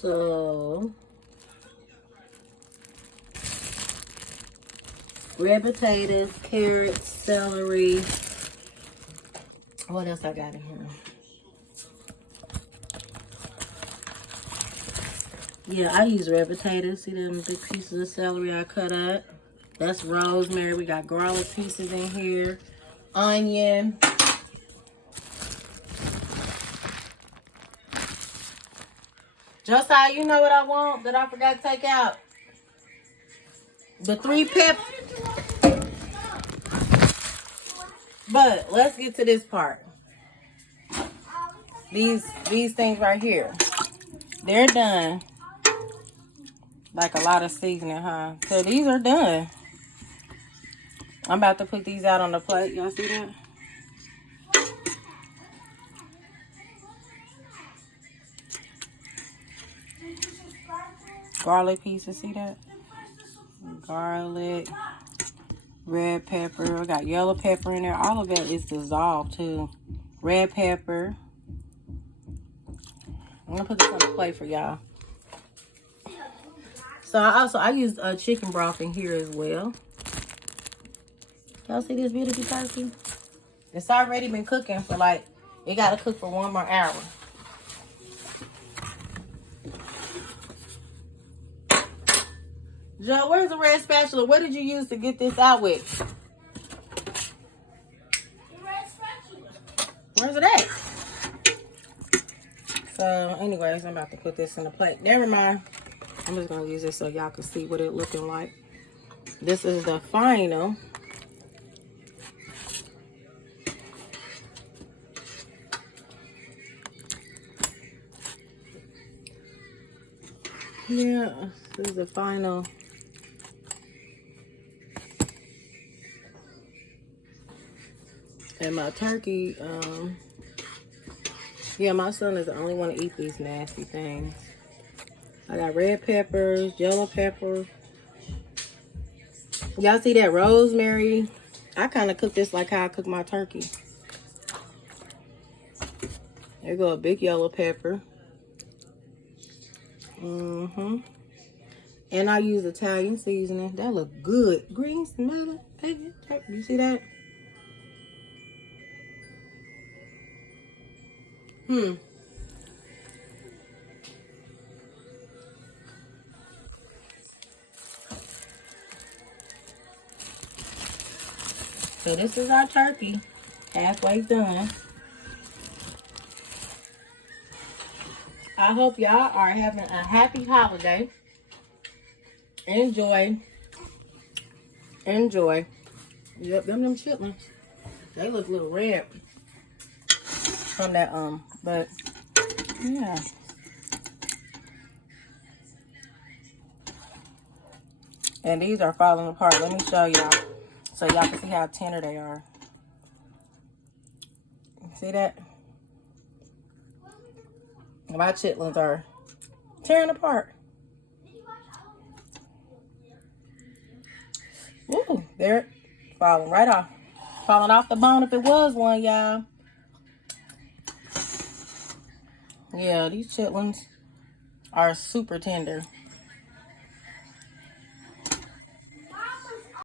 So, red potatoes, carrots, celery. What else I got in here? Yeah, I use red potatoes. See them big pieces of celery I cut up? That's rosemary. We got garlic pieces in here. Onion. Josiah, you know what I want that I forgot to take out? The 3 peppers. But let's get to this part. These things right here. They're done. Like a lot of seasoning, huh? So these are done. I'm about to put these out on the plate. Y'all see that? Garlic pieces, see that? Garlic, red pepper. I got yellow pepper in there. All of that is dissolved too. Red pepper. I'm gonna put this on the plate for y'all. So I use chicken broth in here as well. Y'all see this beautiful turkey? It's already been cooking for like, it gotta cook for 1 more hour. Joe, where's the red spatula? What did you use to get this out with? The red spatula. Where's it at? So, anyways, I'm about to put this in the plate. Never mind. I'm just gonna use this so y'all can see what it's looking like. This is the final. Yeah, this is the final. And my turkey, yeah, my son is the only one to eat these nasty things. I got red peppers, yellow pepper. Y'all see that rosemary? I kind of cook this like how I cook my turkey. There go a big yellow pepper. And I use Italian seasoning. That look good. Green tomato. You see that? So this is our turkey. Halfway done. I hope y'all are having a happy holiday. Enjoy. Enjoy. Yep, them chitlins. They look a little red from that, but yeah. And these are falling apart. Let me show y'all so y'all can see how tender they are. See that? My chitlins are tearing apart. Ooh, they're falling right off. Falling off the bone if it was one, y'all. Yeah, these chitlins are super tender.